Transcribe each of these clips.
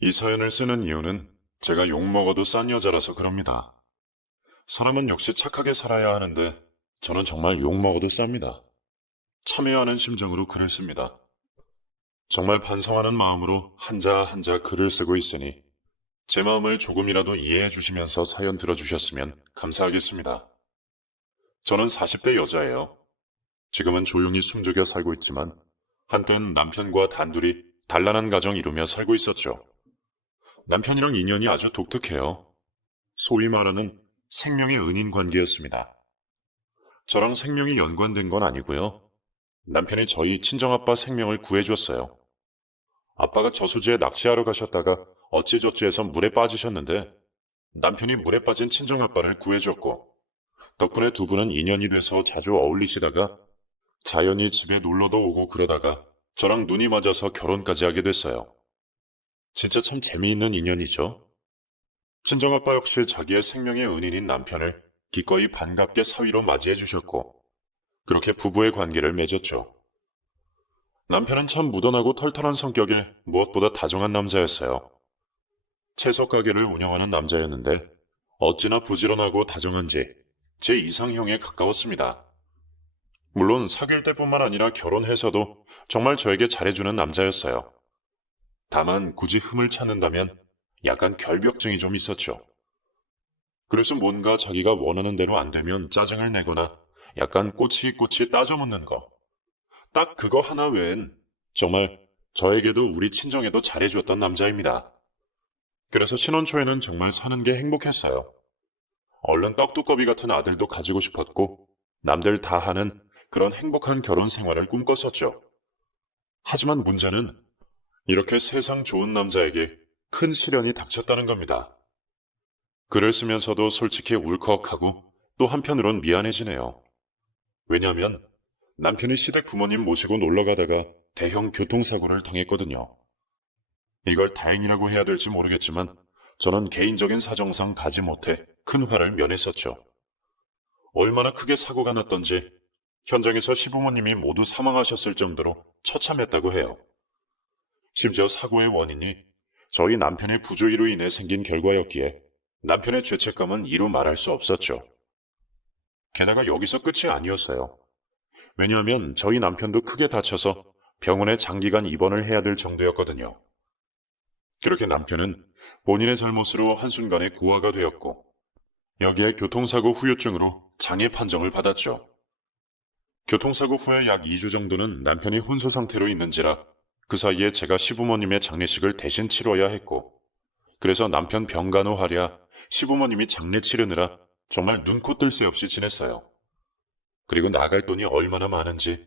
이 사연을 쓰는 이유는 제가 욕먹어도 싼 여자라서 그럽니다. 사람은 역시 착하게 살아야 하는데 저는 정말 욕먹어도 쌉니다. 참여하는 심정으로 글을 씁니다. 정말 반성하는 마음으로 한자 한자 글을 쓰고 있으니 제 마음을 조금이라도 이해해 주시면서 사연 들어주셨으면 감사하겠습니다. 저는 40대 여자예요. 지금은 조용히 숨죽여 살고 있지만 한땐 남편과 단둘이 단란한 가정 이루며 살고 있었죠. 남편이랑 인연이 아주 독특해요. 소위 말하는 생명의 은인 관계였습니다. 저랑 생명이 연관된 건 아니고요. 남편이 저희 친정아빠 생명을 구해줬어요. 아빠가 저수지에 낚시하러 가셨다가 어찌저찌해서 물에 빠지셨는데 남편이 물에 빠진 친정아빠를 구해줬고 덕분에 두 분은 인연이 돼서 자주 어울리시다가 자연히 집에 놀러도 오고 그러다가 저랑 눈이 맞아서 결혼까지 하게 됐어요. 진짜 참 재미있는 인연이죠. 친정아빠 역시 자기의 생명의 은인인 남편을 기꺼이 반갑게 사위로 맞이해 주셨고 그렇게 부부의 관계를 맺었죠. 남편은 참 무던하고 털털한 성격에 무엇보다 다정한 남자였어요. 채소 가게를 운영하는 남자였는데 어찌나 부지런하고 다정한지 제 이상형에 가까웠습니다. 물론 사귈 때뿐만 아니라 결혼해서도 정말 저에게 잘해주는 남자였어요. 다만 굳이 흠을 찾는다면 약간 결벽증이 좀 있었죠. 그래서 뭔가 자기가 원하는 대로 안 되면 짜증을 내거나 약간 꼬치꼬치 따져묻는 거. 딱 그거 하나 외엔 정말 저에게도 우리 친정에도 잘해주었던 남자입니다. 그래서 신혼 초에는 정말 사는 게 행복했어요. 얼른 떡두꺼비 같은 아들도 가지고 싶었고 남들 다 하는 그런 행복한 결혼 생활을 꿈꿨었죠. 하지만 문제는 이렇게 세상 좋은 남자에게 큰 시련이 닥쳤다는 겁니다. 글을 쓰면서도 솔직히 울컥하고 또 한편으론 미안해지네요. 왜냐하면 남편이 시댁 부모님 모시고 놀러 가다가 대형 교통사고를 당했거든요. 이걸 다행이라고 해야 될지 모르겠지만 저는 개인적인 사정상 가지 못해 큰 화를 면했었죠. 얼마나 크게 사고가 났던지 현장에서 시부모님이 모두 사망하셨을 정도로 처참했다고 해요. 심지어 사고의 원인이 저희 남편의 부주의로 인해 생긴 결과였기에 남편의 죄책감은 이루 말할 수 없었죠. 게다가 여기서 끝이 아니었어요. 왜냐하면 저희 남편도 크게 다쳐서 병원에 장기간 입원을 해야 될 정도였거든요. 그렇게 남편은 본인의 잘못으로 한순간에 고아가 되었고 여기에 교통사고 후유증으로 장애 판정을 받았죠. 교통사고 후에 약 2주 정도는 남편이 혼수 상태로 있는지라 그 사이에 제가 시부모님의 장례식을 대신 치러야 했고 그래서 남편 병간호하랴 시부모님이 장례 치르느라 정말 눈코 뜰 새 없이 지냈어요. 그리고 나갈 돈이 얼마나 많은지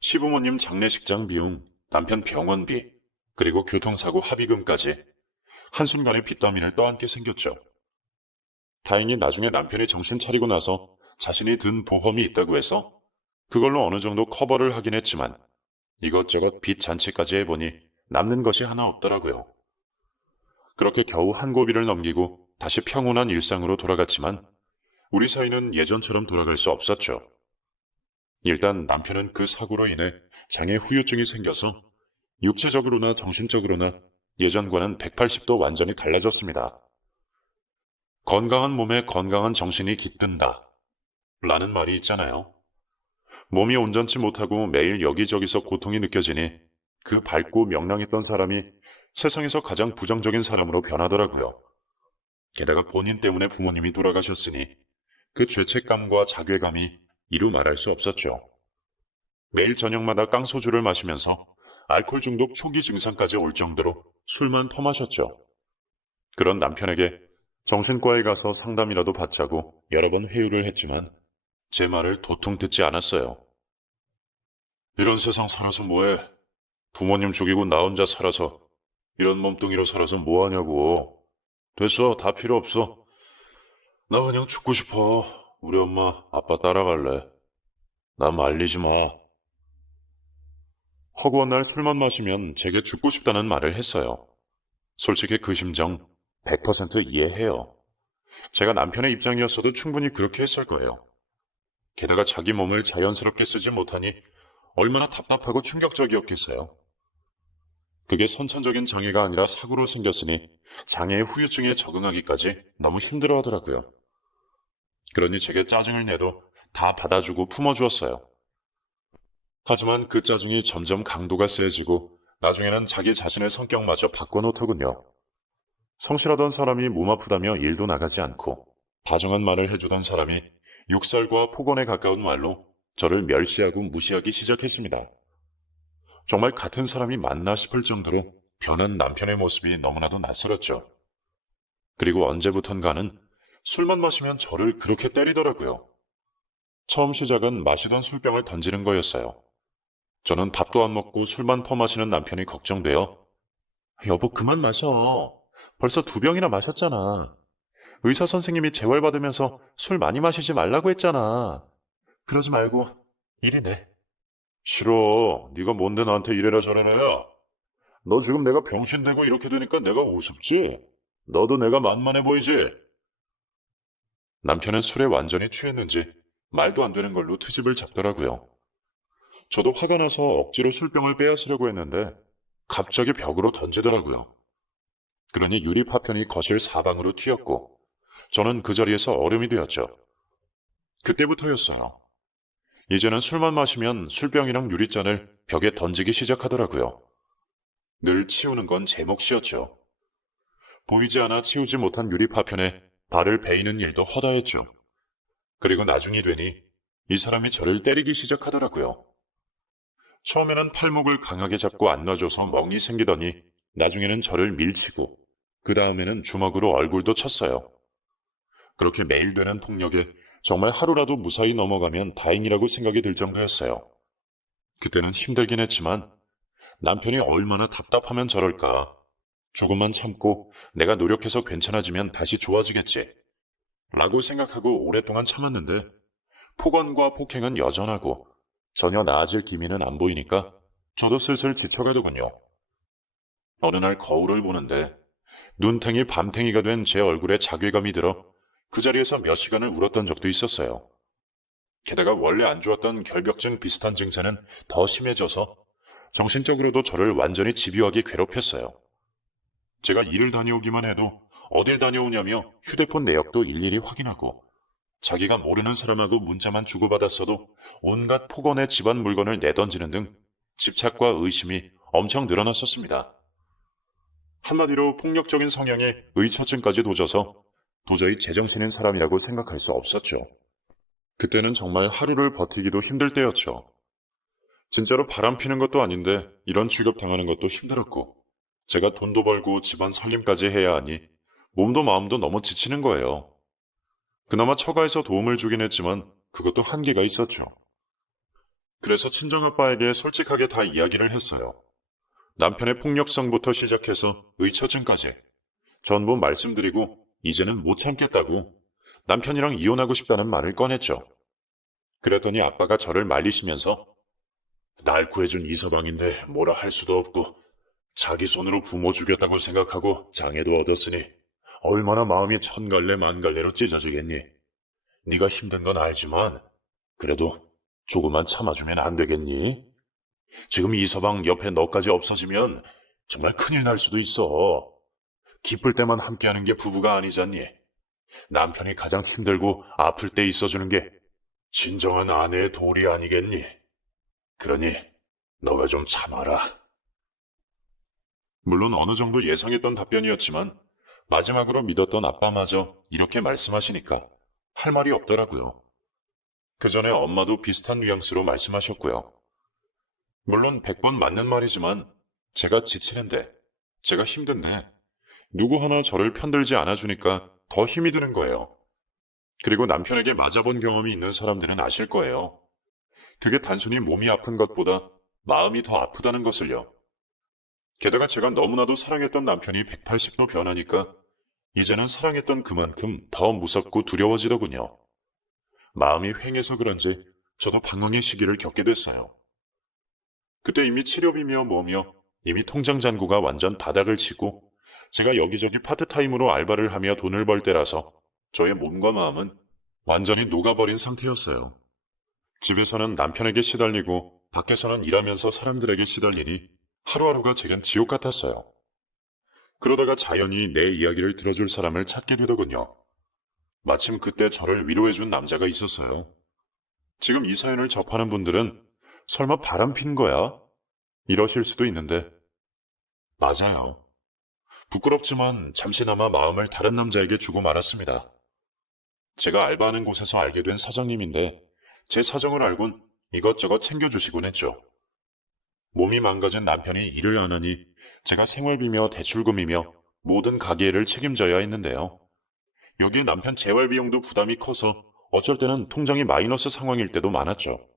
시부모님 장례식장 비용, 남편 병원비, 그리고 교통사고 합의금까지 한순간에 빚더미를 떠안게 생겼죠. 다행히 나중에 남편이 정신 차리고 나서 자신이 든 보험이 있다고 해서 그걸로 어느 정도 커버를 하긴 했지만 이것저것 빚 잔치까지 해보니 남는 것이 하나 없더라고요. 그렇게 겨우 한 고비를 넘기고 다시 평온한 일상으로 돌아갔지만 우리 사이는 예전처럼 돌아갈 수 없었죠. 일단 남편은 그 사고로 인해 장애 후유증이 생겨서 육체적으로나 정신적으로나 예전과는 180도 완전히 달라졌습니다. 건강한 몸에 건강한 정신이 깃든다 라는 말이 있잖아요. 몸이 온전치 못하고 매일 여기저기서 고통이 느껴지니 그 밝고 명랑했던 사람이 세상에서 가장 부정적인 사람으로 변하더라고요. 게다가 본인 때문에 부모님이 돌아가셨으니 그 죄책감과 자괴감이 이루 말할 수 없었죠. 매일 저녁마다 깡소주를 마시면서 알코올 중독 초기 증상까지 올 정도로 술만 퍼마셨죠. 그런 남편에게 정신과에 가서 상담이라도 받자고 여러 번 회유를 했지만 제 말을 도통 듣지 않았어요. 이런 세상 살아서 뭐해? 부모님 죽이고 나 혼자 살아서 이런 몸뚱이로 살아서 뭐하냐고. 됐어, 다 필요 없어. 나 그냥 죽고 싶어. 우리 엄마, 아빠 따라갈래. 나 말리지 마. 허구한 날 술만 마시면 제게 죽고 싶다는 말을 했어요. 솔직히 그 심정 100% 이해해요. 제가 남편의 입장이었어도 충분히 그렇게 했을 거예요. 게다가 자기 몸을 자연스럽게 쓰지 못하니 얼마나 답답하고 충격적이었겠어요. 그게 선천적인 장애가 아니라 사고로 생겼으니 장애의 후유증에 적응하기까지 너무 힘들어 하더라고요. 그러니 제게 짜증을 내도 다 받아주고 품어주었어요. 하지만 그 짜증이 점점 강도가 세지고 나중에는 자기 자신의 성격마저 바꿔놓더군요. 성실하던 사람이 몸 아프다며 일도 나가지 않고 다정한 말을 해주던 사람이 욕설과 폭언에 가까운 말로 저를 멸시하고 무시하기 시작했습니다. 정말 같은 사람이 맞나 싶을 정도로 변한 남편의 모습이 너무나도 낯설었죠. 그리고 언제부턴가는 술만 마시면 저를 그렇게 때리더라고요. 처음 시작은 마시던 술병을 던지는 거였어요. 저는 밥도 안 먹고 술만 퍼마시는 남편이 걱정되어 여보 그만 마셔. 벌써 2병이나 마셨잖아. 의사 선생님이 재활받으면서 술 많이 마시지 말라고 했잖아. 그러지 말고 이리 내. 싫어. 네가 뭔데 나한테 이래라 저래라야. 너 지금 내가 병신되고 이렇게 되니까 내가 우습지? 너도 내가 만만해 보이지? 남편은 술에 완전히 취했는지 말도 안 되는 걸로 트집을 잡더라고요. 저도 화가 나서 억지로 술병을 빼앗으려고 했는데 갑자기 벽으로 던지더라고요. 그러니 유리 파편이 거실 사방으로 튀었고 저는 그 자리에서 얼음이 되었죠. 그때부터였어요. 이제는 술만 마시면 술병이랑 유리잔을 벽에 던지기 시작하더라고요. 늘 치우는 건 제 몫이었죠. 보이지 않아 치우지 못한 유리 파편에 발을 베이는 일도 허다했죠. 그리고 나중이 되니 이 사람이 저를 때리기 시작하더라고요. 처음에는 팔목을 강하게 잡고 안 놔줘서 멍이 생기더니 나중에는 저를 밀치고 그 다음에는 주먹으로 얼굴도 쳤어요. 그렇게 매일 되는 폭력에 정말 하루라도 무사히 넘어가면 다행이라고 생각이 들 정도였어요. 그때는 힘들긴 했지만 남편이 얼마나 답답하면 저럴까. 조금만 참고 내가 노력해서 괜찮아지면 다시 좋아지겠지. 라고 생각하고 오랫동안 참았는데 폭언과 폭행은 여전하고 전혀 나아질 기미는 안 보이니까 저도 슬슬 지쳐가더군요. 어느 날 거울을 보는데 눈탱이 밤탱이가 된 제 얼굴에 자괴감이 들어 그 자리에서 몇 시간을 울었던 적도 있었어요. 게다가 원래 안 좋았던 결벽증 비슷한 증세는 더 심해져서 정신적으로도 저를 완전히 집요하게 괴롭혔어요. 제가 일을 다녀오기만 해도 어딜 다녀오냐며 휴대폰 내역도 일일이 확인하고 자기가 모르는 사람하고 문자만 주고받았어도 온갖 폭언의 집안 물건을 내던지는 등 집착과 의심이 엄청 늘어났었습니다. 한마디로 폭력적인 성향에 의처증까지 도져서 도저히 제정신인 사람이라고 생각할 수 없었죠. 그때는 정말 하루를 버티기도 힘들 때였죠. 진짜로 바람 피는 것도 아닌데 이런 취급 당하는 것도 힘들었고 제가 돈도 벌고 집안 살림까지 해야 하니 몸도 마음도 너무 지치는 거예요. 그나마 처가에서 도움을 주긴 했지만 그것도 한계가 있었죠. 그래서 친정아빠에게 솔직하게 다 이야기를 했어요. 남편의 폭력성부터 시작해서 의처증까지 전부 말씀드리고 이제는 못 참겠다고 남편이랑 이혼하고 싶다는 말을 꺼냈죠. 그랬더니 아빠가 저를 말리시면서 날 구해준 이서방인데 뭐라 할 수도 없고 자기 손으로 부모 죽였다고 생각하고 장애도 얻었으니 얼마나 마음이 천갈래 만갈래로 찢어지겠니. 네가 힘든 건 알지만 그래도 조금만 참아주면 안 되겠니? 지금 이서방 옆에 너까지 없어지면 정말 큰일 날 수도 있어. 기쁠 때만 함께하는 게 부부가 아니잖니. 남편이 가장 힘들고 아플 때 있어주는 게 진정한 아내의 도리 아니겠니? 그러니 너가 좀 참아라. 물론 어느 정도 예상했던 답변이었지만 마지막으로 믿었던 아빠마저 이렇게 말씀하시니까 할 말이 없더라고요. 그 전에 엄마도 비슷한 뉘앙스로 말씀하셨고요. 물론 100번 맞는 말이지만 제가 지치는데, 제가 힘든데 누구 하나 저를 편들지 않아주니까 더 힘이 드는 거예요. 그리고 남편에게 맞아본 경험이 있는 사람들은 아실 거예요. 그게 단순히 몸이 아픈 것보다 마음이 더 아프다는 것을요. 게다가 제가 너무나도 사랑했던 남편이 180도 변하니까 이제는 사랑했던 그만큼 더 무섭고 두려워지더군요. 마음이 휑해서 그런지 저도 방황의 시기를 겪게 됐어요. 그때 이미 치료비며 뭐며 이미 통장 잔고가 완전 바닥을 치고 제가 여기저기 파트타임으로 알바를 하며 돈을 벌 때라서 저의 몸과 마음은 완전히 녹아버린 상태였어요. 집에서는 남편에게 시달리고 밖에서는 일하면서 사람들에게 시달리니 하루하루가 제겐 지옥 같았어요. 그러다가 자연히 내 이야기를 들어줄 사람을 찾게 되더군요. 마침 그때 저를 위로해준 남자가 있었어요. 지금 이 사연을 접하는 분들은 설마 바람 핀 거야? 이러실 수도 있는데, 맞아요. 부끄럽지만 잠시나마 마음을 다른 남자에게 주고 말았습니다. 제가 알바하는 곳에서 알게 된 사장님인데 제 사정을 알곤 이것저것 챙겨주시곤 했죠. 몸이 망가진 남편이 일을 안 하니 제가 생활비며 대출금이며 모든 가계를 책임져야 했는데요. 여기에 남편 재활비용도 부담이 커서 어쩔 때는 통장이 마이너스 상황일 때도 많았죠.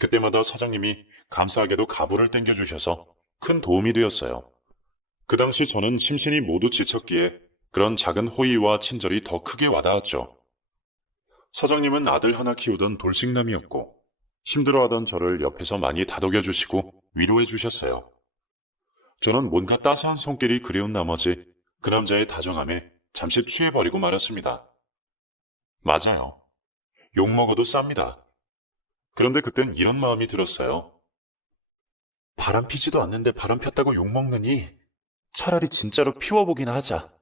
그때마다 사장님이 감사하게도 가부를 땡겨주셔서 큰 도움이 되었어요. 그 당시 저는 심신이 모두 지쳤기에 그런 작은 호의와 친절이 더 크게 와닿았죠. 사장님은 아들 하나 키우던 돌싱남이었고 힘들어하던 저를 옆에서 많이 다독여주시고 위로해주셨어요. 저는 뭔가 따스한 손길이 그리운 나머지 그 남자의 다정함에 잠시 취해버리고 말았습니다. 맞아요. 욕먹어도 쌉니다. 그런데 그땐 이런 마음이 들었어요. 바람 피지도 않는데 바람 폈다고 욕먹느니 차라리 진짜로 피워보기나 하자.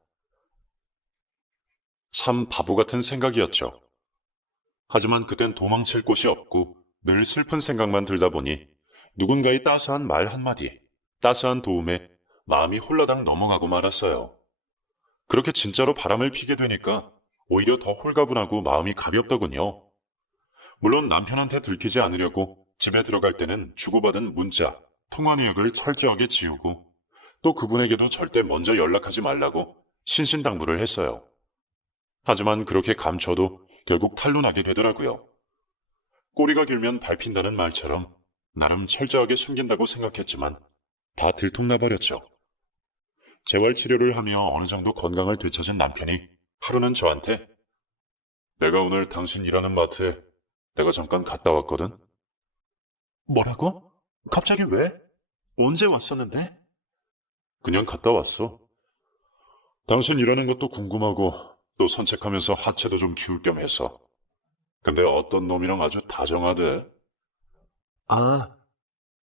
참 바보 같은 생각이었죠. 하지만 그땐 도망칠 곳이 없고 늘 슬픈 생각만 들다 보니 누군가의 따스한 말 한마디, 따스한 도움에 마음이 홀라당 넘어가고 말았어요. 그렇게 진짜로 바람을 피게 되니까 오히려 더 홀가분하고 마음이 가볍더군요. 물론 남편한테 들키지 않으려고 집에 들어갈 때는 주고받은 문자, 통화 내역을 철저하게 지우고 또 그분에게도 절대 먼저 연락하지 말라고 신신당부를 했어요. 하지만 그렇게 감춰도 결국 탄로나게 되더라고요. 꼬리가 길면 밟힌다는 말처럼 나름 철저하게 숨긴다고 생각했지만 다 들통나버렸죠. 재활치료를 하며 어느 정도 건강을 되찾은 남편이 하루는 저한테 내가 오늘 당신 일하는 마트에 내가 잠깐 갔다 왔거든? 뭐라고? 갑자기 왜? 언제 왔었는데? 그냥 갔다 왔어. 당신 일하는 것도 궁금하고 또 산책하면서 하체도 좀 키울 겸 해서. 근데 어떤 놈이랑 아주 다정하대. 아,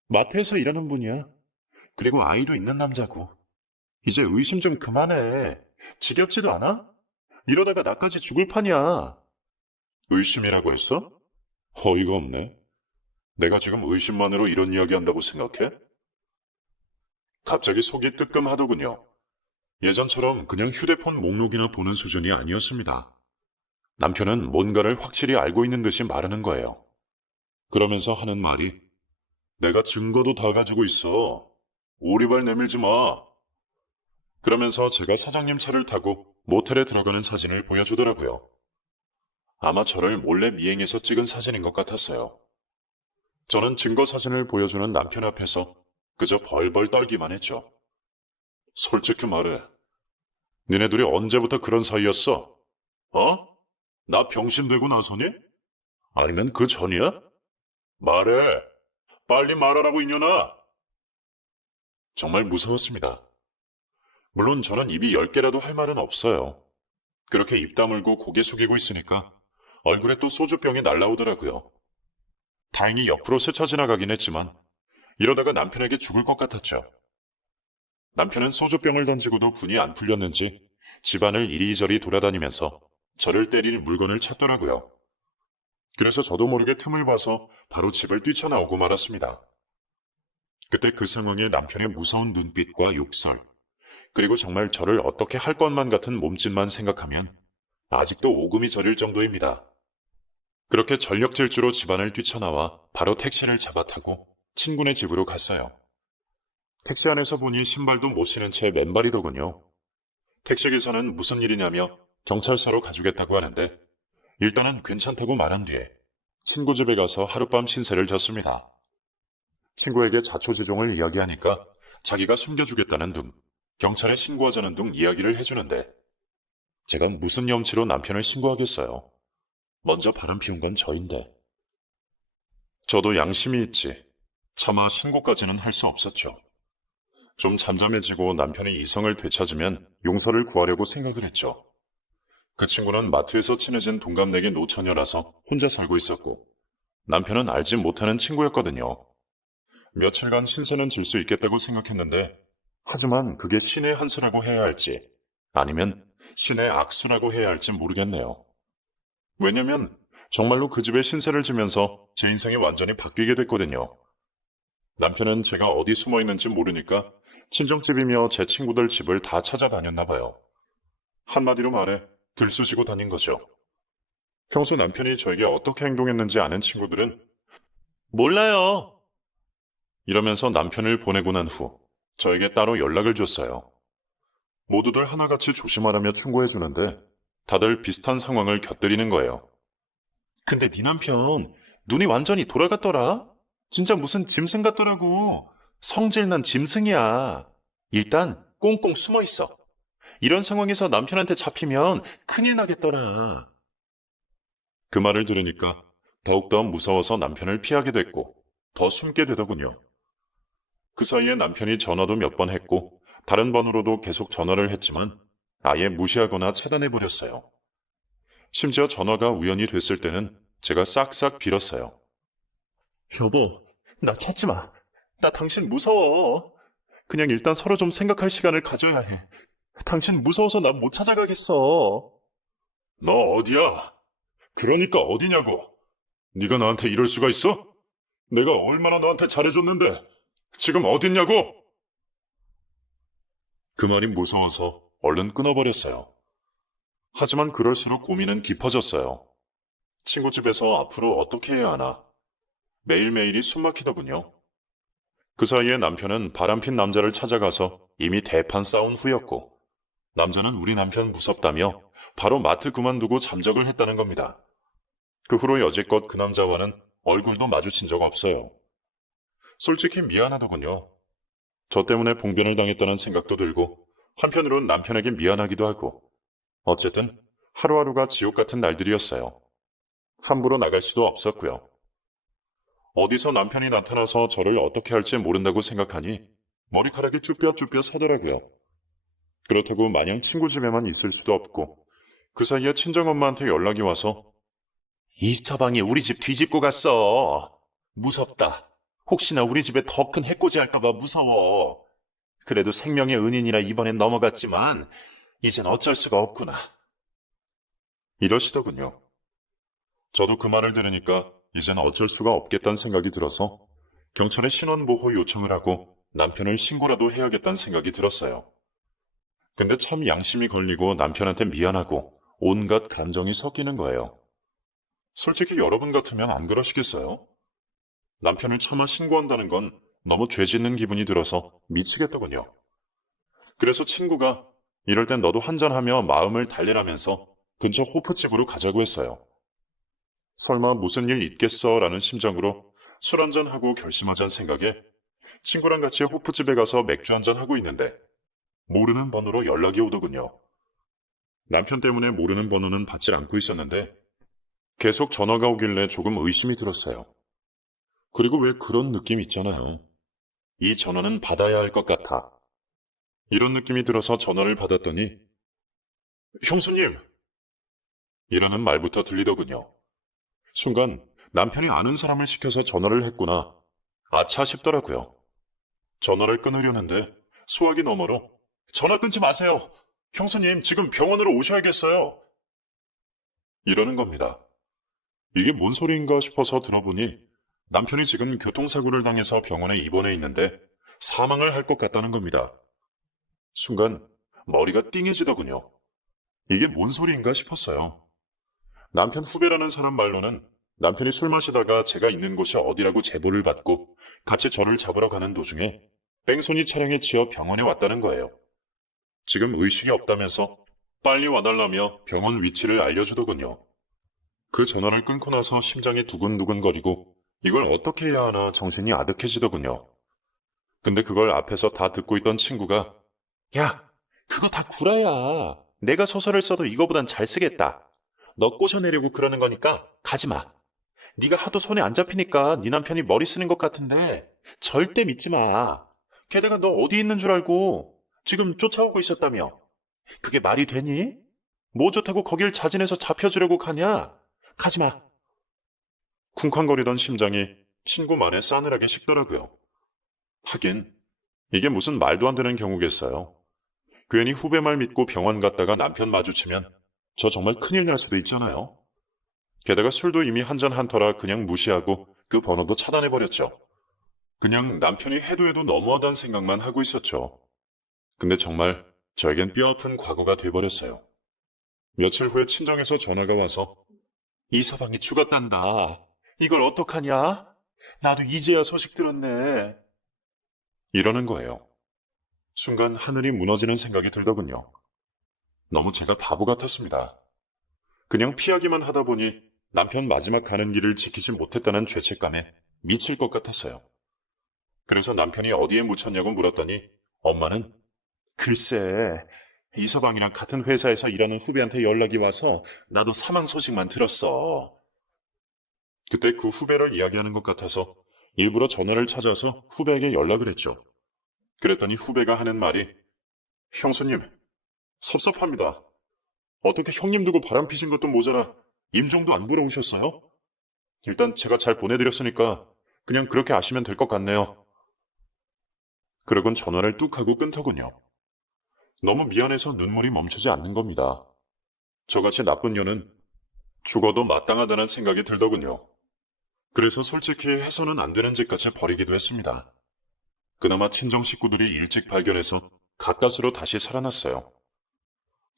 마트에서 일하는 분이야. 그리고 아이도 있는 남자고. 이제 의심 좀 그만해. 지겹지도 않아? 이러다가 나까지 죽을 판이야. 의심이라고 했어? 어이가 없네. 내가 지금 의심만으로 이런 이야기 한다고 생각해? 갑자기 속이 뜨끔하더군요. 예전처럼 그냥 휴대폰 목록이나 보는 수준이 아니었습니다. 남편은 뭔가를 확실히 알고 있는 듯이 말하는 거예요. 그러면서 하는 말이 내가 증거도 다 가지고 있어. 오리발 내밀지 마. 그러면서 제가 사장님 차를 타고 모텔에 들어가는 사진을 보여주더라고요. 아마 저를 몰래 미행해서 찍은 사진인 것 같았어요. 저는 증거 사진을 보여주는 남편 앞에서 그저 벌벌 떨기만 했죠. 솔직히 말해. 니네 둘이 언제부터 그런 사이였어? 어? 나 병신 되고 나서니? 아니면 그 전이야? 말해. 빨리 말하라고 이년아. 정말 무서웠습니다. 물론 저는 입이 10개라도 할 말은 없어요. 그렇게 입 다물고 고개 숙이고 있으니까 얼굴에 또 소주병이 날라오더라고요. 다행히 옆으로 스쳐 지나가긴 했지만 이러다가 남편에게 죽을 것 같았죠. 남편은 소주병을 던지고도 분이 안 풀렸는지 집안을 이리저리 돌아다니면서 저를 때릴 물건을 찾더라고요. 그래서 저도 모르게 틈을 봐서 바로 집을 뛰쳐나오고 말았습니다. 그때 그 상황에 남편의 무서운 눈빛과 욕설, 그리고 정말 저를 어떻게 할 것만 같은 몸짓만 생각하면 아직도 오금이 저릴 정도입니다. 그렇게 전력 질주로 집안을 뛰쳐나와 바로 택시를 잡아 타고 친구네 집으로 갔어요. 택시 안에서 보니 신발도 못 신은 채 맨발이더군요. 택시기사는 무슨 일이냐며 경찰서로 가주겠다고 하는데 일단은 괜찮다고 말한 뒤에 친구 집에 가서 하룻밤 신세를 졌습니다. 친구에게 자초지종을 이야기하니까 자기가 숨겨주겠다는 둥, 경찰에 신고하자는 둥 이야기를 해주는데 제가 무슨 염치로 남편을 신고하겠어요. 먼저 바람 피운 건 저인데. 저도 양심이 있지. 차마 신고까지는 할 수 없었죠. 좀 잠잠해지고 남편이 이성을 되찾으면 용서를 구하려고 생각을 했죠. 그 친구는 마트에서 친해진 동갑내기 노처녀라서 혼자 살고 있었고 남편은 알지 못하는 친구였거든요. 며칠간 신세는 질 수 있겠다고 생각했는데, 하지만 그게 신의 한 수라고 해야 할지, 아니면 신의 악수라고 해야 할지 모르겠네요. 왜냐면 정말로 그 집에 신세를 지면서 제 인생이 완전히 바뀌게 됐거든요. 남편은 제가 어디 숨어 있는지 모르니까 친정집이며 제 친구들 집을 다 찾아다녔나 봐요. 한마디로 말해 들쑤시고 다닌 거죠. 평소 남편이 저에게 어떻게 행동했는지 아는 친구들은 몰라요, 이러면서 남편을 보내고 난 후 저에게 따로 연락을 줬어요. 모두들 하나같이 조심하라며 충고해 주는데 다들 비슷한 상황을 곁들이는 거예요. 근데 네 남편 눈이 완전히 돌아갔더라? 진짜 무슨 짐승 같더라고. 성질난 짐승이야. 일단 꽁꽁 숨어 있어. 이런 상황에서 남편한테 잡히면 큰일 나겠더라. 그 말을 들으니까 더욱더 무서워서 남편을 피하게 됐고 더 숨게 되더군요. 그 사이에 남편이 전화도 몇 번 했고 다른 번호로도 계속 전화를 했지만 아예 무시하거나 차단해버렸어요. 심지어 전화가 우연이 됐을 때는 제가 싹싹 빌었어요. 여보, 나 찾지 마. 나 당신 무서워. 그냥 일단 서로 좀 생각할 시간을 가져야 해. 당신 무서워서 나 못 찾아가겠어. 너 어디야? 그러니까 어디냐고. 네가 나한테 이럴 수가 있어? 내가 얼마나 너한테 잘해줬는데 지금 어딨냐고? 그 말이 무서워서 얼른 끊어버렸어요. 하지만 그럴수록 고민은 깊어졌어요. 친구 집에서 앞으로 어떻게 해야 하나. 매일매일이 숨막히더군요. 그 사이에 남편은 바람핀 남자를 찾아가서 이미 대판 싸운 후였고, 남자는 우리 남편 무섭다며 바로 마트 그만두고 잠적을 했다는 겁니다. 그 후로 여지껏 그 남자와는 얼굴도 마주친 적 없어요. 솔직히 미안하더군요. 저 때문에 봉변을 당했다는 생각도 들고 한편으론 남편에게 미안하기도 하고, 어쨌든 하루하루가 지옥 같은 날들이었어요. 함부로 나갈 수도 없었고요. 어디서 남편이 나타나서 저를 어떻게 할지 모른다고 생각하니 머리카락이 쭈뼛쭈뼛 서더라고요. 그렇다고 마냥 친구 집에만 있을 수도 없고, 그 사이에 친정엄마한테 연락이 와서 이 서방이 우리 집 뒤집고 갔어. 무섭다. 혹시나 우리 집에 더 큰 해코지 할까봐 무서워. 그래도 생명의 은인이라 이번엔 넘어갔지만 이젠 어쩔 수가 없구나. 이러시더군요. 저도 그 말을 들으니까 이젠 어쩔 수가 없겠다는 생각이 들어서 경찰에 신원보호 요청을 하고 남편을 신고라도 해야겠다는 생각이 들었어요. 근데 참 양심이 걸리고 남편한테 미안하고 온갖 감정이 섞이는 거예요. 솔직히 여러분 같으면 안 그러시겠어요? 남편을 차마 신고한다는 건 너무 죄 짓는 기분이 들어서 미치겠더군요. 그래서 친구가 이럴 땐 너도 한잔하며 마음을 달래라면서 근처 호프집으로 가자고 했어요. 설마 무슨 일 있겠어 라는 심정으로 술 한잔하고 결심하자는 생각에 친구랑 같이 호프집에 가서 맥주 한잔하고 있는데 모르는 번호로 연락이 오더군요. 남편 때문에 모르는 번호는 받질 않고 있었는데 계속 전화가 오길래 조금 의심이 들었어요. 그리고 왜 그런 느낌 있잖아요. 이 전화는 받아야 할 것 같아. 이런 느낌이 들어서 전화를 받았더니 형수님! 이라는 말부터 들리더군요. 순간 남편이 아는 사람을 시켜서 전화를 했구나. 아차 싶더라고요. 전화를 끊으려는데 수화기 너머로 전화 끊지 마세요. 형수님 지금 병원으로 오셔야겠어요. 이러는 겁니다. 이게 뭔 소리인가 싶어서 들어보니 남편이 지금 교통사고를 당해서 병원에 입원해 있는데 사망을 할 것 같다는 겁니다. 순간 머리가 띵해지더군요. 이게 뭔 소리인가 싶었어요. 남편 후배라는 사람 말로는 남편이 술 마시다가 제가 있는 곳이 어디라고 제보를 받고 같이 저를 잡으러 가는 도중에 뺑소니 차량에 치여 병원에 왔다는 거예요. 지금 의식이 없다면서 빨리 와달라며 병원 위치를 알려주더군요. 그 전화를 끊고 나서 심장이 두근두근거리고 이걸 어떻게 해야 하나 정신이 아득해지더군요. 근데 그걸 앞에서 다 듣고 있던 친구가 야, 그거 다 구라야. 내가 소설을 써도 이거보단 잘 쓰겠다. 너 꼬셔내려고 그러는 거니까 가지마. 네가 하도 손에 안 잡히니까 네 남편이 머리 쓰는 것 같은데 절대 믿지 마. 게다가 너 어디 있는 줄 알고 지금 쫓아오고 있었다며. 그게 말이 되니? 뭐 좋다고 거길 자진해서 잡혀주려고 가냐? 가지마. 쿵쾅거리던 심장이 친구 말에 싸늘하게 식더라고요. 하긴, 이게 무슨 말도 안 되는 경우겠어요. 괜히 후배 말 믿고 병원 갔다가 남편 마주치면 저 정말 큰일 날 수도 있잖아요. 게다가 술도 이미 한 잔 한 터라 그냥 무시하고 그 번호도 차단해버렸죠. 그냥 남편이 해도 해도 너무하다는 생각만 하고 있었죠. 근데 정말 저에겐 뼈아픈 과거가 돼버렸어요. 며칠 후에 친정에서 전화가 와서 이서방이 죽었단다. 이걸 어떡하냐? 나도 이제야 소식 들었네. 이러는 거예요. 순간 하늘이 무너지는 생각이 들더군요. 너무 제가 바보 같았습니다. 그냥 피하기만 하다 보니 남편 마지막 가는 길을 지키지 못했다는 죄책감에 미칠 것 같았어요. 그래서 남편이 어디에 묻혔냐고 물었더니 엄마는 글쎄, 이서방이랑 같은 회사에서 일하는 후배한테 연락이 와서 나도 사망 소식만 들었어. 그때 그 후배를 이야기하는 것 같아서 일부러 전화를 찾아서 후배에게 연락을 했죠. 그랬더니 후배가 하는 말이 형수님, 섭섭합니다. 어떻게 형님 두고 바람 피신 것도 모자라 임종도 안 보러 오셨어요? 일단 제가 잘 보내드렸으니까 그냥 그렇게 아시면 될 것 같네요. 그러곤 전화를 뚝 하고 끊더군요. 너무 미안해서 눈물이 멈추지 않는 겁니다. 저같이 나쁜 년은 죽어도 마땅하다는 생각이 들더군요. 그래서 솔직히 해서는 안 되는 짓까지 벌이기도 했습니다. 그나마 친정 식구들이 일찍 발견해서 가까스로 다시 살아났어요.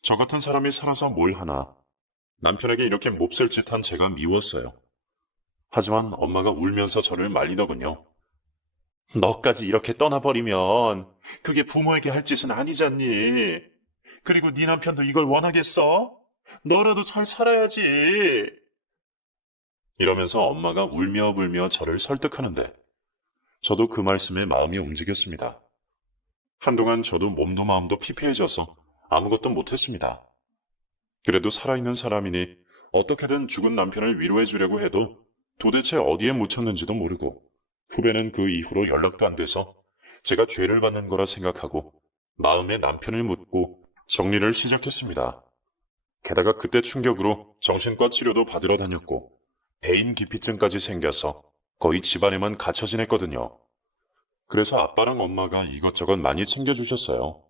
저 같은 사람이 살아서 뭘 하나. 남편에게 이렇게 몹쓸 짓 한 제가 미웠어요. 하지만 엄마가 울면서 저를 말리더군요. 너까지 이렇게 떠나버리면 그게 부모에게 할 짓은 아니잖니. 그리고 네 남편도 이걸 원하겠어? 너라도 잘 살아야지. 이러면서 엄마가 울며 불며 저를 설득하는데 저도 그 말씀에 마음이 움직였습니다. 한동안 저도 몸도 마음도 피폐해져서 아무것도 못했습니다. 그래도 살아있는 사람이니 어떻게든 죽은 남편을 위로해 주려고 해도 도대체 어디에 묻혔는지도 모르고 후배는 그 이후로 연락도 안 돼서 제가 죄를 받는 거라 생각하고 마음에 남편을 묻고 정리를 시작했습니다. 게다가 그때 충격으로 정신과 치료도 받으러 다녔고 배인 기피증까지 생겨서 거의 집안에만 갇혀 지냈거든요. 그래서 아빠랑 엄마가 이것저것 많이 챙겨주셨어요.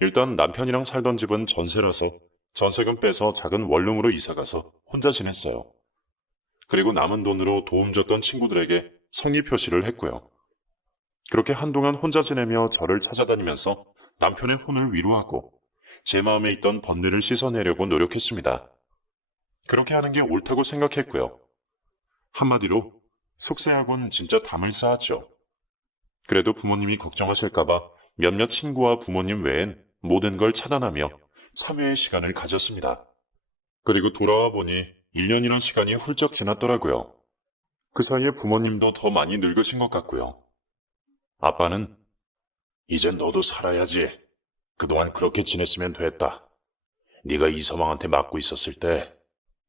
일단 남편이랑 살던 집은 전세라서 전세금 빼서 작은 원룸으로 이사가서 혼자 지냈어요. 그리고 남은 돈으로 도움 줬던 친구들에게 성의 표시를 했고요. 그렇게 한동안 혼자 지내며 저를 찾아다니면서 남편의 혼을 위로하고 제 마음에 있던 번뇌를 씻어내려고 노력했습니다. 그렇게 하는 게 옳다고 생각했고요. 한마디로 속세하곤 진짜 담을 쌓았죠. 그래도 부모님이 걱정하실까봐 몇몇 친구와 부모님 외엔 모든 걸 차단하며 참회의 시간을 가졌습니다. 그리고 돌아와 보니 1년이란 시간이 훌쩍 지났더라고요. 그 사이에 부모님도 더 많이 늙으신 것 같고요. 아빠는 이젠 너도 살아야지. 그동안 그렇게 지냈으면 됐다. 네가 이서방한테 맡고 있었을 때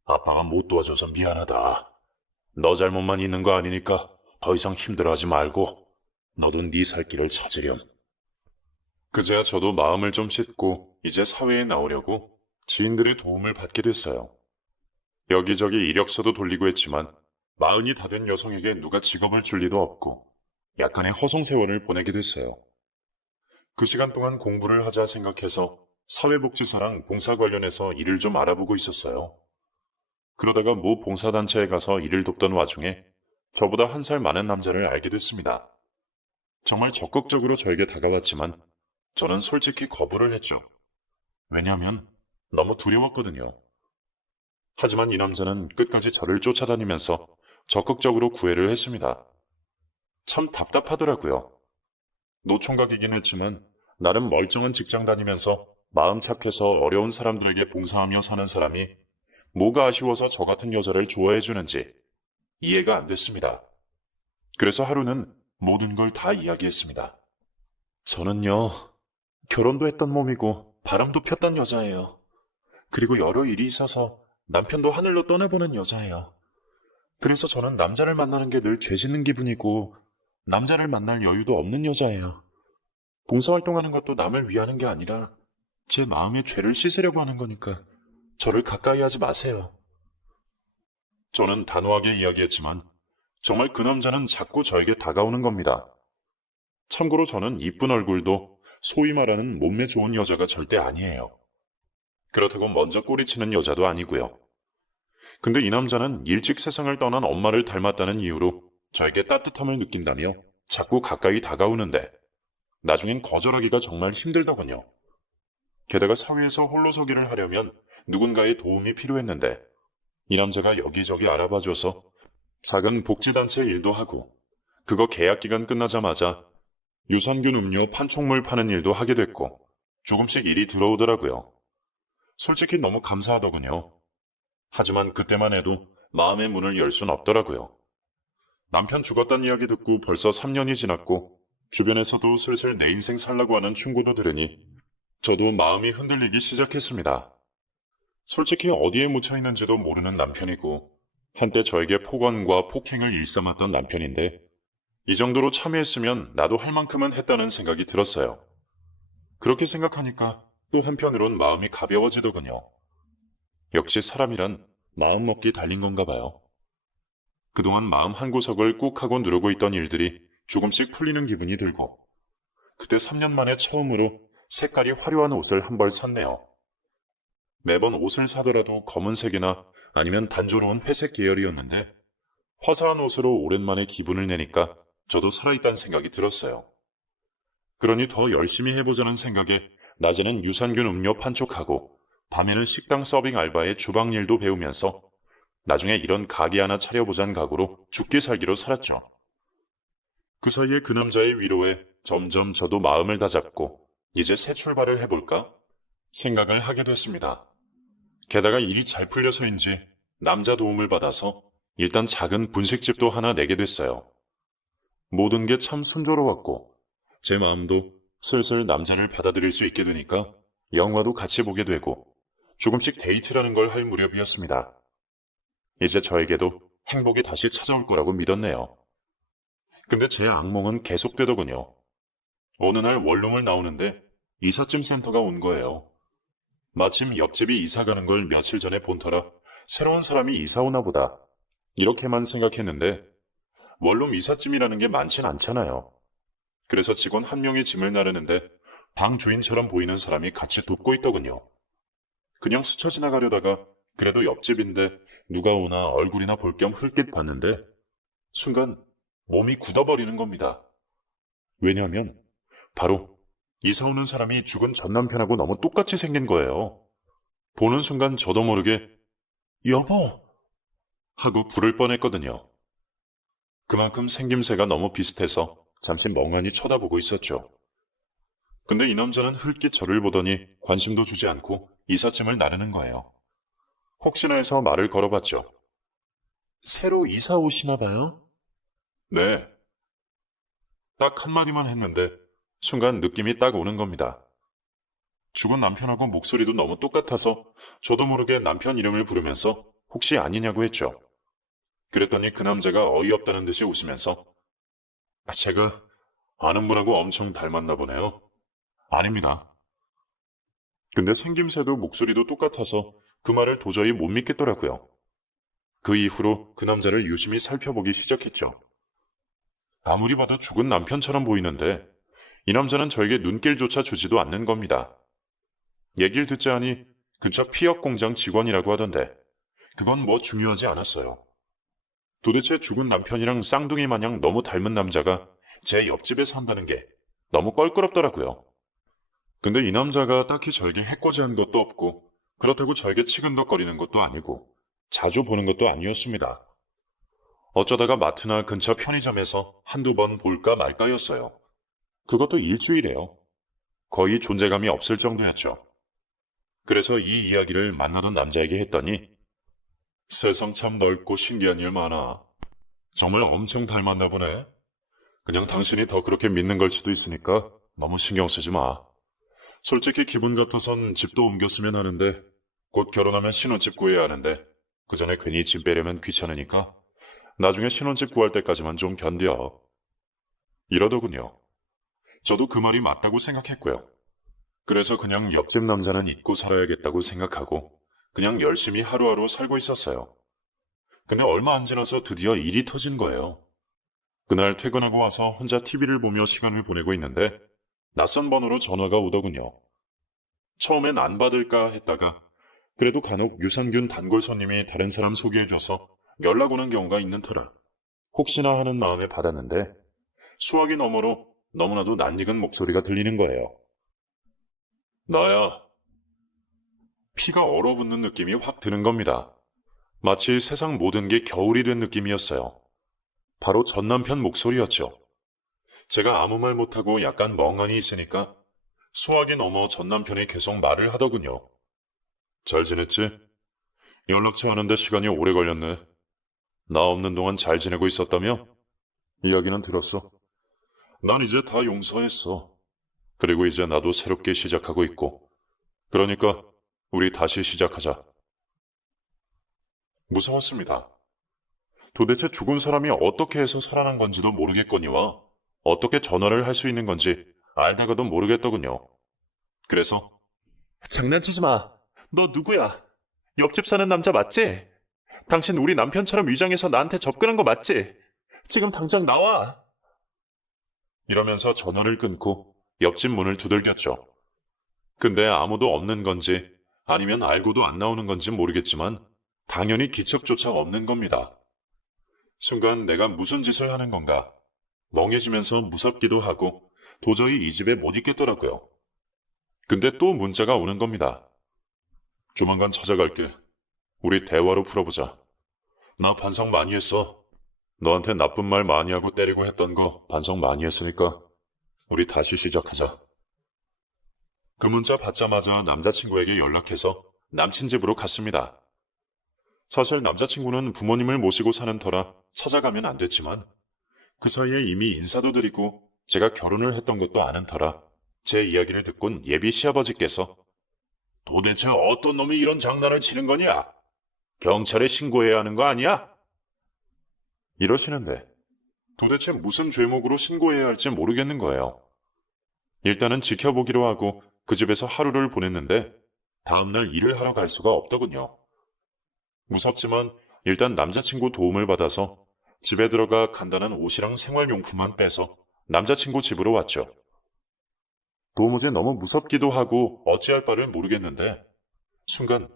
아빠가 못 도와줘서 미안하다. 너 잘못만 있는 거 아니니까 더 이상 힘들어하지 말고 너도 네 살 길을 찾으렴. 그제야 저도 마음을 좀 씻고 이제 사회에 나오려고 지인들의 도움을 받게 됐어요. 여기저기 이력서도 돌리고 했지만 40이 다 된 여성에게 누가 직업을 줄 리도 없고 약간의 허송세월을 보내게 됐어요. 그 시간 동안 공부를 하자 생각해서 사회복지사랑 봉사 관련해서 일을 좀 알아보고 있었어요. 그러다가 모 봉사단체에 가서 일을 돕던 와중에 저보다 1살 많은 남자를 알게 됐습니다. 정말 적극적으로 저에게 다가왔지만 저는 솔직히 거부를 했죠. 왜냐하면 너무 두려웠거든요. 하지만 이 남자는 끝까지 저를 쫓아다니면서 적극적으로 구애를 했습니다. 참 답답하더라고요. 노총각이긴 했지만 나름 멀쩡한 직장 다니면서 마음 착해서 어려운 사람들에게 봉사하며 사는 사람이 뭐가 아쉬워서 저 같은 여자를 좋아해 주는지 이해가 안 됐습니다. 그래서 하루는 모든 걸 다 이야기했습니다. 저는요, 결혼도 했던 몸이고 바람도 폈던 여자예요. 그리고 여러 일이 있어서 남편도 하늘로 떠나보는 여자예요. 그래서 저는 남자를 만나는 게 늘 죄 짓는 기분이고 남자를 만날 여유도 없는 여자예요. 봉사활동하는 것도 남을 위하는 게 아니라 제 마음의 죄를 씻으려고 하는 거니까 저를 가까이 하지 마세요. 저는 단호하게 이야기했지만 정말 그 남자는 자꾸 저에게 다가오는 겁니다. 참고로 저는 이쁜 얼굴도 소위 말하는 몸매 좋은 여자가 절대 아니에요. 그렇다고 먼저 꼬리치는 여자도 아니고요. 근데 이 남자는 일찍 세상을 떠난 엄마를 닮았다는 이유로 저에게 따뜻함을 느낀다며 자꾸 가까이 다가오는데 나중엔 거절하기가 정말 힘들더군요. 게다가 사회에서 홀로서기를 하려면 누군가의 도움이 필요했는데 이 남자가 여기저기 알아봐줘서 작은 복지단체 일도 하고 그거 계약 기간 끝나자마자 유산균 음료 판촉물 파는 일도 하게 됐고 조금씩 일이 들어오더라고요. 솔직히 너무 감사하더군요. 하지만 그때만 해도 마음의 문을 열 순 없더라고요. 남편 죽었단 이야기 듣고 벌써 3년이 지났고 주변에서도 슬슬 내 인생 살라고 하는 충고도 들으니 저도 마음이 흔들리기 시작했습니다. 솔직히 어디에 묻혀 있는지도 모르는 남편이고 한때 저에게 폭언과 폭행을 일삼았던 남편인데 이 정도로 참여했으면 나도 할 만큼은 했다는 생각이 들었어요. 그렇게 생각하니까 또 한편으론 마음이 가벼워지더군요. 역시 사람이란 마음먹기 달린 건가 봐요. 그동안 마음 한구석을 꾹 하고 누르고 있던 일들이 조금씩 풀리는 기분이 들고 그때 3년 만에 처음으로 색깔이 화려한 옷을 한 벌 샀네요. 매번 옷을 사더라도 검은색이나 아니면 단조로운 회색 계열이었는데 화사한 옷으로 오랜만에 기분을 내니까 저도 살아있다는 생각이 들었어요. 그러니 더 열심히 해보자는 생각에 낮에는 유산균 음료 판촉하고 밤에는 식당 서빙 알바의 주방 일도 배우면서 나중에 이런 가게 하나 차려보자는 각오로 죽기 살기로 살았죠. 그 사이에 그 남자의 위로에 점점 저도 마음을 다잡고 이제 새 출발을 해볼까 생각을 하게 됐습니다. 게다가 일이 잘 풀려서인지 남자 도움을 받아서 일단 작은 분식집도 하나 내게 됐어요. 모든 게 참 순조로웠고 제 마음도 슬슬 남자를 받아들일 수 있게 되니까 영화도 같이 보게 되고 조금씩 데이트라는 걸 할 무렵이었습니다. 이제 저에게도 행복이 다시 찾아올 거라고 믿었네요. 근데 제 악몽은 계속되더군요. 어느 날 원룸을 나오는데 이삿짐 센터가 온 거예요. 마침 옆집이 이사 가는 걸 며칠 전에 본 터라 새로운 사람이 이사 오나 보다 이렇게만 생각했는데 원룸 이삿짐이라는 게 많진 않잖아요. 그래서 직원 한 명이 짐을 나르는데 방 주인처럼 보이는 사람이 같이 돕고 있더군요. 그냥 스쳐 지나가려다가 그래도 옆집인데 누가 오나 얼굴이나 볼 겸 흘낏 봤는데 순간 몸이 굳어버리는 겁니다. 왜냐하면 바로 이사 오는 사람이 죽은 전 남편하고 너무 똑같이 생긴 거예요. 보는 순간 저도 모르게 여보! 하고 부를 뻔했거든요. 그만큼 생김새가 너무 비슷해서 잠시 멍하니 쳐다보고 있었죠. 근데 이 남자는 흘낏 저를 보더니 관심도 주지 않고 이삿짐을 나르는 거예요. 혹시나 해서 말을 걸어봤죠. 새로 이사 오시나 봐요? 네. 딱 한마디만 했는데 순간 느낌이 딱 오는 겁니다. 죽은 남편하고 목소리도 너무 똑같아서 저도 모르게 남편 이름을 부르면서 혹시 아니냐고 했죠. 그랬더니 그 남자가 어이없다는 듯이 웃으면서 제가 아는 분하고 엄청 닮았나 보네요. 아닙니다. 근데 생김새도 목소리도 똑같아서 그 말을 도저히 못 믿겠더라고요. 그 이후로 그 남자를 유심히 살펴보기 시작했죠. 아무리 봐도 죽은 남편처럼 보이는데 이 남자는 저에게 눈길조차 주지도 않는 겁니다. 얘기를 듣자 하니 근처 피혁 공장 직원이라고 하던데 그건 뭐 중요하지 않았어요. 도대체 죽은 남편이랑 쌍둥이 마냥 너무 닮은 남자가 제 옆집에 산다는 게 너무 껄끄럽더라고요. 근데 이 남자가 딱히 저에게 해코지한 것도 없고 그렇다고 저에게 치근덕거리는 것도 아니고 자주 보는 것도 아니었습니다. 어쩌다가 마트나 근처 편의점에서 한두 번 볼까 말까였어요. 그것도 일주일에요. 거의 존재감이 없을 정도였죠. 그래서 이 이야기를 만나던 남자에게 했더니 세상 참 넓고 신기한 일 많아. 정말 엄청 닮았나 보네. 그냥 당신이 더 그렇게 믿는 걸 수도 있으니까 너무 신경 쓰지 마. 솔직히 기분 같아선 집도 옮겼으면 하는데 곧 결혼하면 신혼집 구해야 하는데 그 전에 괜히 짐 빼려면 귀찮으니까 나중에 신혼집 구할 때까지만 좀 견뎌. 이러더군요. 저도 그 말이 맞다고 생각했고요. 그래서 그냥 옆집 남자는 잊고 살아야겠다고 생각하고 그냥 열심히 하루하루 살고 있었어요. 근데 얼마 안 지나서 드디어 일이 터진 거예요. 그날 퇴근하고 와서 혼자 TV를 보며 시간을 보내고 있는데 낯선 번호로 전화가 오더군요. 처음엔 안 받을까 했다가 그래도 간혹 유산균 단골 손님이 다른 사람 소개해줘서 연락 오는 경우가 있는 터라 혹시나 하는 마음에 받았는데 수화기 너머로 너무나도 낯익은 목소리가 들리는 거예요. 나야. 피가 얼어붙는 느낌이 확 드는 겁니다. 마치 세상 모든 게 겨울이 된 느낌이었어요. 바로 전 남편 목소리였죠. 제가 아무 말 못하고 약간 멍하니 있으니까 수화기 넘어 전 남편이 계속 말을 하더군요. 잘 지냈지? 연락처 하는데 시간이 오래 걸렸네. 나 없는 동안 잘 지내고 있었다며? 이야기는 들었어. 난 이제 다 용서했어. 그리고 이제 나도 새롭게 시작하고 있고. 그러니까 우리 다시 시작하자. 무서웠습니다. 도대체 죽은 사람이 어떻게 해서 살아난 건지도 모르겠거니와 어떻게 전화를 할 수 있는 건지 알다가도 모르겠더군요. 그래서 장난치지 마. 너 누구야? 옆집 사는 남자 맞지? 당신 우리 남편처럼 위장해서 나한테 접근한 거 맞지? 지금 당장 나와. 이러면서 전화를 끊고 옆집 문을 두들겼죠. 근데 아무도 없는 건지 아니면 알고도 안 나오는 건지 모르겠지만 당연히 기척조차 없는 겁니다. 순간 내가 무슨 짓을 하는 건가? 멍해지면서 무섭기도 하고 도저히 이 집에 못 있겠더라고요. 근데 또 문자가 오는 겁니다. 조만간 찾아갈게. 우리 대화로 풀어보자. 나 반성 많이 했어. 너한테 나쁜 말 많이 하고 때리고 했던 거 반성 많이 했으니까 우리 다시 시작하자. 그 문자 받자마자 남자친구에게 연락해서 남친 집으로 갔습니다. 사실 남자친구는 부모님을 모시고 사는 터라 찾아가면 안 됐지만 그 사이에 이미 인사도 드리고 제가 결혼을 했던 것도 아는 터라 제 이야기를 듣곤 예비 시아버지께서 도대체 어떤 놈이 이런 장난을 치는 거냐? 경찰에 신고해야 하는 거 아니야? 이러시는데 도대체 무슨 죄목으로 신고해야 할지 모르겠는 거예요. 일단은 지켜보기로 하고 그 집에서 하루를 보냈는데 다음날 일을 하러 갈 수가 없더군요. 무섭지만 일단 남자친구 도움을 받아서 집에 들어가 간단한 옷이랑 생활용품만 빼서 남자친구 집으로 왔죠. 도무지 너무 무섭기도 하고 어찌할 바를 모르겠는데 순간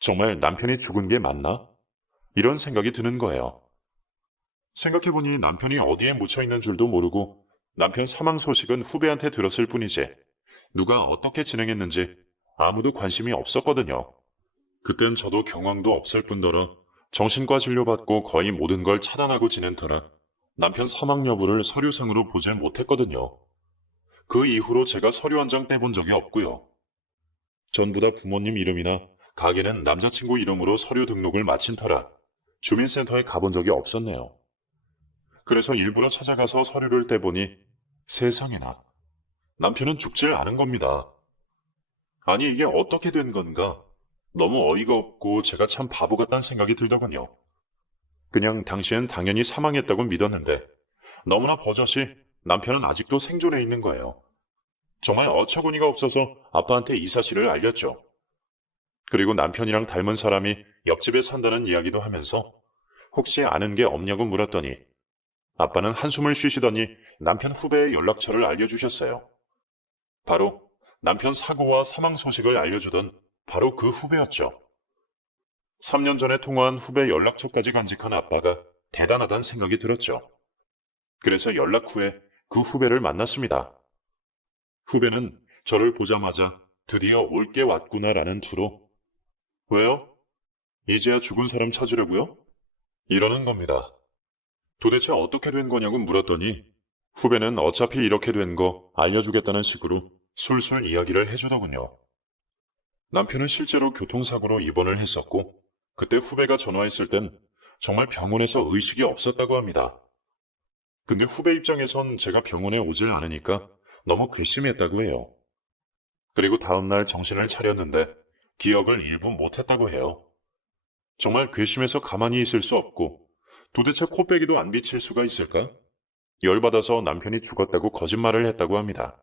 정말 남편이 죽은 게 맞나? 이런 생각이 드는 거예요. 생각해보니 남편이 어디에 묻혀있는 줄도 모르고 남편 사망 소식은 후배한테 들었을 뿐이지 누가 어떻게 진행했는지 아무도 관심이 없었거든요. 그땐 저도 경황도 없을 뿐더러 정신과 진료받고 거의 모든 걸 차단하고 지낸 터라 남편 사망 여부를 서류상으로 보질 못했거든요. 그 이후로 제가 서류 한 장 떼본 적이 없고요. 전부 다 부모님 이름이나 가게는 남자친구 이름으로 서류 등록을 마친 터라 주민센터에 가본 적이 없었네요. 그래서 일부러 찾아가서 서류를 떼보니 세상에나 남편은 죽질 않은 겁니다. 아니 이게 어떻게 된 건가? 너무 어이가 없고 제가 참 바보 같다는 생각이 들더군요. 그냥 당시엔 당연히 사망했다고 믿었는데 너무나 버젓이 남편은 아직도 생존해 있는 거예요. 정말 어처구니가 없어서 아빠한테 이 사실을 알렸죠. 그리고 남편이랑 닮은 사람이 옆집에 산다는 이야기도 하면서 혹시 아는 게 없냐고 물었더니 아빠는 한숨을 쉬시더니 남편 후배의 연락처를 알려주셨어요. 바로 남편 사고와 사망 소식을 알려주던 바로 그 후배였죠. 3년 전에 통화한 후배 연락처까지 간직한 아빠가 대단하다는 생각이 들었죠. 그래서 연락 후에 그 후배를 만났습니다. 후배는 저를 보자마자 드디어 올 게 왔구나라는 투로 왜요? 이제야 죽은 사람 찾으려고요? 이러는 겁니다. 도대체 어떻게 된 거냐고 물었더니 후배는 어차피 이렇게 된 거 알려주겠다는 식으로 술술 이야기를 해주더군요. 남편은 실제로 교통사고로 입원을 했었고 그때 후배가 전화했을 땐 정말 병원에서 의식이 없었다고 합니다. 근데 후배 입장에선 제가 병원에 오질 않으니까 너무 괘씸했다고 해요. 그리고 다음날 정신을 차렸는데 기억을 일부 못했다고 해요. 정말 괘씸해서 가만히 있을 수 없고 도대체 코빼기도 안 비칠 수가 있을까? 열받아서 남편이 죽었다고 거짓말을 했다고 합니다.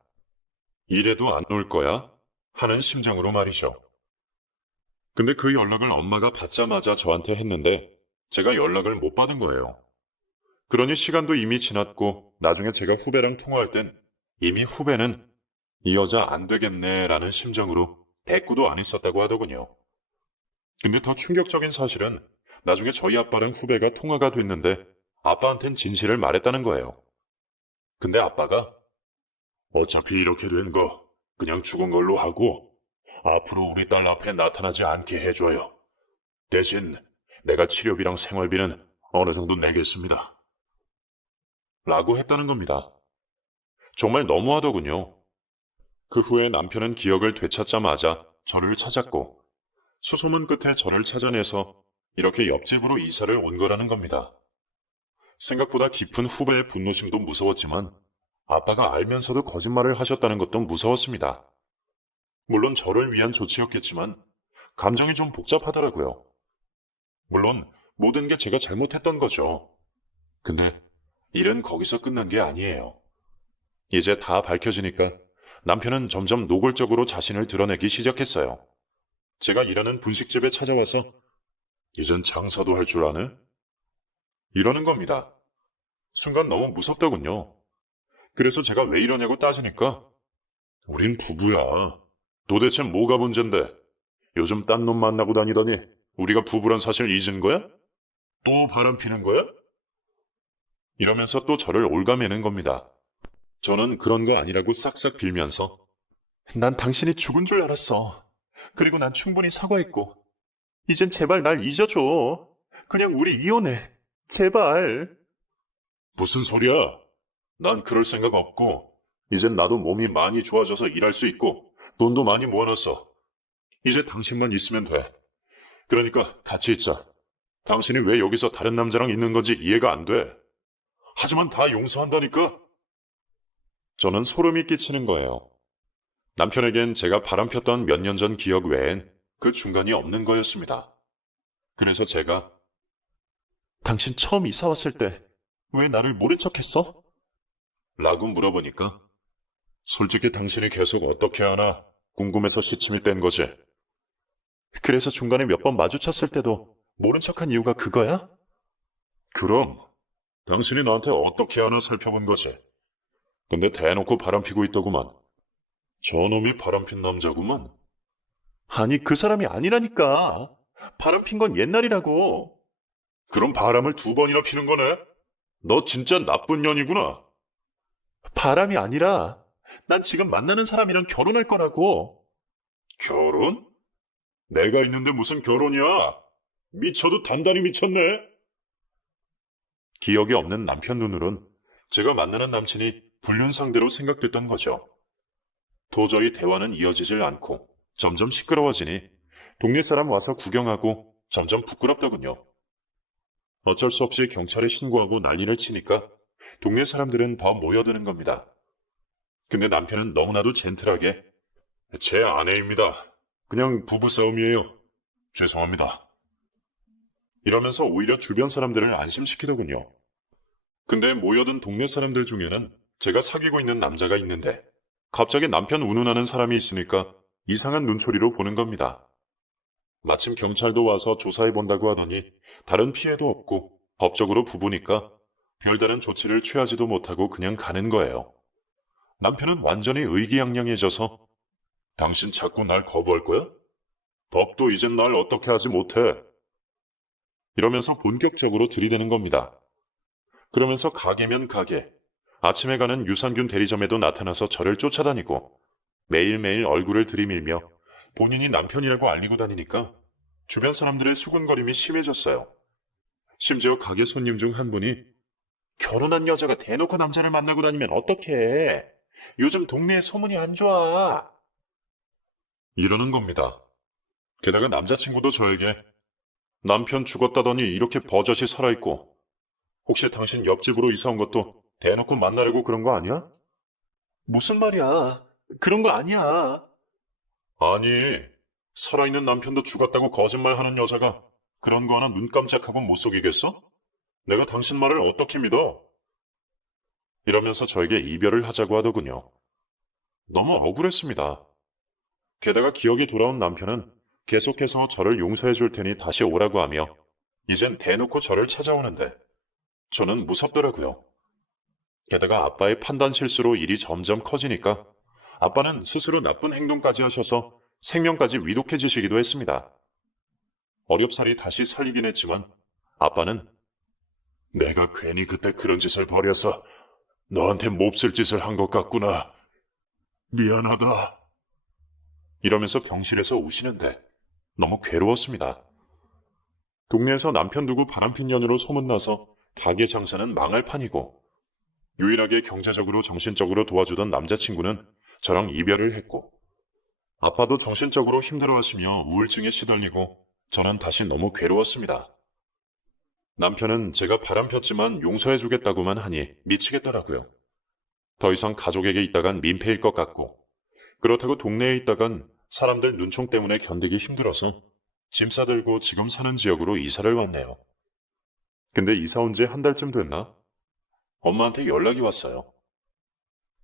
이래도 안 올 거야? 하는 심정으로 말이죠. 근데 그 연락을 엄마가 받자마자 저한테 했는데 제가 연락을 못 받은 거예요. 그러니 시간도 이미 지났고 나중에 제가 후배랑 통화할 땐 이미 후배는 이 여자 안 되겠네라는 심정으로 대꾸도 안 했었다고 하더군요. 근데 더 충격적인 사실은 나중에 저희 아빠랑 후배가 통화가 됐는데 아빠한텐 진실을 말했다는 거예요. 근데 아빠가 어차피 이렇게 된 거 그냥 죽은 걸로 하고 앞으로 우리 딸 앞에 나타나지 않게 해줘요. 대신 내가 치료비랑 생활비는 어느 정도 내겠습니다. 라고 했다는 겁니다. 정말 너무하더군요. 그 후에 남편은 기억을 되찾자마자 저를 찾았고 수소문 끝에 저를 찾아내서 이렇게 옆집으로 이사를 온 거라는 겁니다. 생각보다 깊은 후배의 분노심도 무서웠지만 아빠가 알면서도 거짓말을 하셨다는 것도 무서웠습니다. 물론 저를 위한 조치였겠지만 감정이 좀 복잡하더라고요. 물론 모든 게 제가 잘못했던 거죠. 근데 일은 거기서 끝난 게 아니에요. 이제 다 밝혀지니까 남편은 점점 노골적으로 자신을 드러내기 시작했어요. 제가 일하는 분식집에 찾아와서 이젠 장사도 할 줄 아네? 이러는 겁니다. 순간 너무 무섭더군요. 그래서 제가 왜 이러냐고 따지니까 우린 부부야. 도대체 뭐가 문제인데 요즘 딴 놈 만나고 다니더니 우리가 부부란 사실 잊은 거야? 또 바람 피는 거야? 이러면서 또 저를 올가매는 겁니다. 저는 그런 거 아니라고 싹싹 빌면서 난 당신이 죽은 줄 알았어. 그리고 난 충분히 사과했고 이젠 제발 날 잊어줘. 그냥 우리 이혼해. 제발. 무슨 소리야? 난 그럴 생각 없고 이젠 나도 몸이 많이 좋아져서 일할 수 있고 돈도 많이 모아놨어. 이제 당신만 있으면 돼. 그러니까 같이 있자. 당신이 왜 여기서 다른 남자랑 있는 건지 이해가 안 돼. 하지만 다 용서한다니까? 저는 소름이 끼치는 거예요. 남편에겐 제가 바람폈던 몇 년 전 기억 외엔 그 중간이 없는 거였습니다. 그래서 제가 당신 처음 이사 왔을 때 왜 나를 모른 척했어? 라고 물어보니까 솔직히 당신이 계속 어떻게 하나 궁금해서 시침이 뗀 거지. 그래서 중간에 몇 번 마주쳤을 때도 모른 척한 이유가 그거야? 그럼 당신이 나한테 어떻게 하나 살펴본 거지. 근데 대놓고 바람피고 있더구만. 저놈이 바람핀 남자구만. 아니 그 사람이 아니라니까. 바람핀 건 옛날이라고. 그럼 바람을 2번이나 피는 거네? 너 진짜 나쁜 년이구나. 바람이 아니라 난 지금 만나는 사람이랑 결혼할 거라고. 결혼? 내가 있는데 무슨 결혼이야? 미쳐도 단단히 미쳤네. 기억이 없는 남편 눈으론 제가 만나는 남친이 불륜 상대로 생각됐던 거죠. 도저히 대화는 이어지질 않고 점점 시끄러워지니 동네 사람 와서 구경하고 점점 부끄럽더군요. 어쩔 수 없이 경찰에 신고하고 난리를 치니까 동네 사람들은 더 모여드는 겁니다. 근데 남편은 너무나도 젠틀하게 제 아내입니다. 그냥 부부싸움이에요. 죄송합니다. 이러면서 오히려 주변 사람들을 안심시키더군요. 근데 모여든 동네 사람들 중에는 제가 사귀고 있는 남자가 있는데 갑자기 남편 운운하는 사람이 있으니까 이상한 눈초리로 보는 겁니다. 마침 경찰도 와서 조사해본다고 하더니 다른 피해도 없고 법적으로 부부니까 별다른 조치를 취하지도 못하고 그냥 가는 거예요. 남편은 완전히 의기양양해져서 당신 자꾸 날 거부할 거야? 법도 이젠 날 어떻게 하지 못해. 이러면서 본격적으로 들이대는 겁니다. 그러면서 가게면 가게, 아침에 가는 유산균 대리점에도 나타나서 저를 쫓아다니고 매일매일 얼굴을 들이밀며 본인이 남편이라고 알리고 다니니까 주변 사람들의 수군거림이 심해졌어요. 심지어 가게 손님 중 한 분이 결혼한 여자가 대놓고 남자를 만나고 다니면 어떡해. 요즘 동네에 소문이 안 좋아. 이러는 겁니다. 게다가 남자친구도 저에게 남편 죽었다더니 이렇게 버젓이 살아있고 혹시 당신 옆집으로 이사 온 것도 대놓고 만나려고 그런 거 아니야? 무슨 말이야. 그런 거 아니야. 아니, 살아있는 남편도 죽었다고 거짓말하는 여자가 그런 거 하나 눈 깜짝하고 못 속이겠어? 내가 당신 말을 어떻게 믿어? 이러면서 저에게 이별을 하자고 하더군요. 너무 억울했습니다. 게다가 기억이 돌아온 남편은 계속해서 저를 용서해 줄 테니 다시 오라고 하며 이젠 대놓고 저를 찾아오는데 저는 무섭더라고요. 게다가 아빠의 판단 실수로 일이 점점 커지니까 아빠는 스스로 나쁜 행동까지 하셔서 생명까지 위독해지시기도 했습니다. 어렵사리 다시 살리긴 했지만 아빠는 내가 괜히 그때 그런 짓을 벌여서 너한테 몹쓸 짓을 한 것 같구나. 미안하다. 이러면서 병실에서 우시는데 너무 괴로웠습니다. 동네에서 남편 두고 바람핀 년으로 소문나서 가게 장사는 망할 판이고 유일하게 경제적으로 정신적으로 도와주던 남자친구는 저랑 이별을 했고 아빠도 정신적으로 힘들어하시며 우울증에 시달리고 저는 다시 너무 괴로웠습니다. 남편은 제가 바람폈지만 용서해주겠다고만 하니 미치겠더라고요. 더 이상 가족에게 있다간 민폐일 것 같고 그렇다고 동네에 있다간 사람들 눈총 때문에 견디기 힘들어서 짐 싸들고 지금 사는 지역으로 이사를 왔네요. 근데 이사 온 지 한 달쯤 됐나? 엄마한테 연락이 왔어요.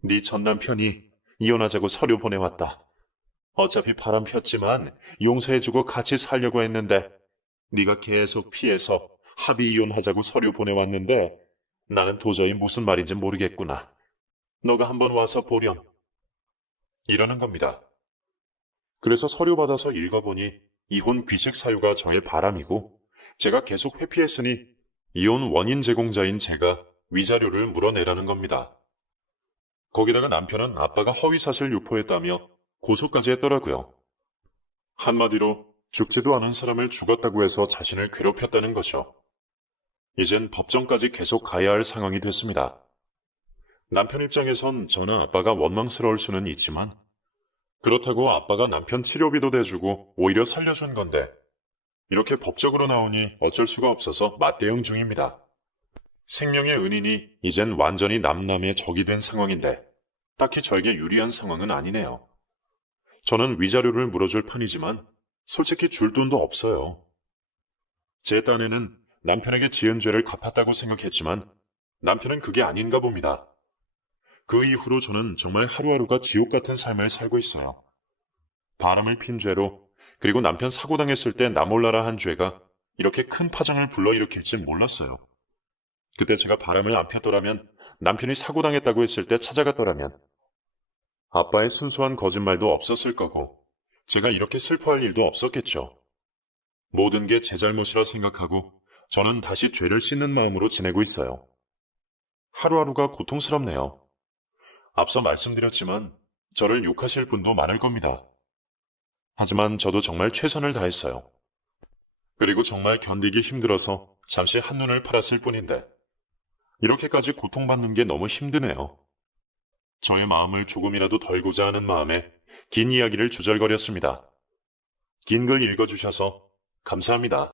네 전 남편이 이혼하자고 서류 보내왔다. 어차피 바람 폈지만 용서해주고 같이 살려고 했는데 네가 계속 피해서 합의 이혼하자고 서류 보내왔는데 나는 도저히 무슨 말인지 모르겠구나. 너가 한번 와서 보렴. 이러는 겁니다. 그래서 서류 받아서 읽어보니 이혼 귀책 사유가 저의 바람이고 제가 계속 회피했으니 이혼 원인 제공자인 제가 위자료를 물어내라는 겁니다. 거기다가 남편은 아빠가 허위사실 유포했다며 고소까지 했더라고요. 한마디로 죽지도 않은 사람을 죽었다고 해서 자신을 괴롭혔다는 거죠. 이젠 법정까지 계속 가야 할 상황이 됐습니다. 남편 입장에선 저는 아빠가 원망스러울 수는 있지만 그렇다고 아빠가 남편 치료비도 대주고 오히려 살려준 건데 이렇게 법적으로 나오니 어쩔 수가 없어서 맞대응 중입니다. 생명의 은인이 이젠 완전히 남남의 적이 된 상황인데 딱히 저에게 유리한 상황은 아니네요. 저는 위자료를 물어줄 판이지만 솔직히 줄 돈도 없어요. 제 딴에는 남편에게 지은 죄를 갚았다고 생각했지만 남편은 그게 아닌가 봅니다. 그 이후로 저는 정말 하루하루가 지옥 같은 삶을 살고 있어요. 바람을 핀 죄로 그리고 남편 사고당했을 때 나 몰라라 한 죄가 이렇게 큰 파장을 불러일으킬지 몰랐어요. 그때 제가 바람을 안 폈더라면 남편이 사고당했다고 했을 때 찾아갔더라면 아빠의 순수한 거짓말도 없었을 거고 제가 이렇게 슬퍼할 일도 없었겠죠. 모든 게 제 잘못이라 생각하고 저는 다시 죄를 씻는 마음으로 지내고 있어요. 하루하루가 고통스럽네요. 앞서 말씀드렸지만 저를 욕하실 분도 많을 겁니다. 하지만 저도 정말 최선을 다했어요. 그리고 정말 견디기 힘들어서 잠시 한눈을 팔았을 뿐인데 이렇게까지 고통받는 게 너무 힘드네요. 저의 마음을 조금이라도 덜고자 하는 마음에 긴 이야기를 주절거렸습니다. 긴 글 읽어주셔서 감사합니다.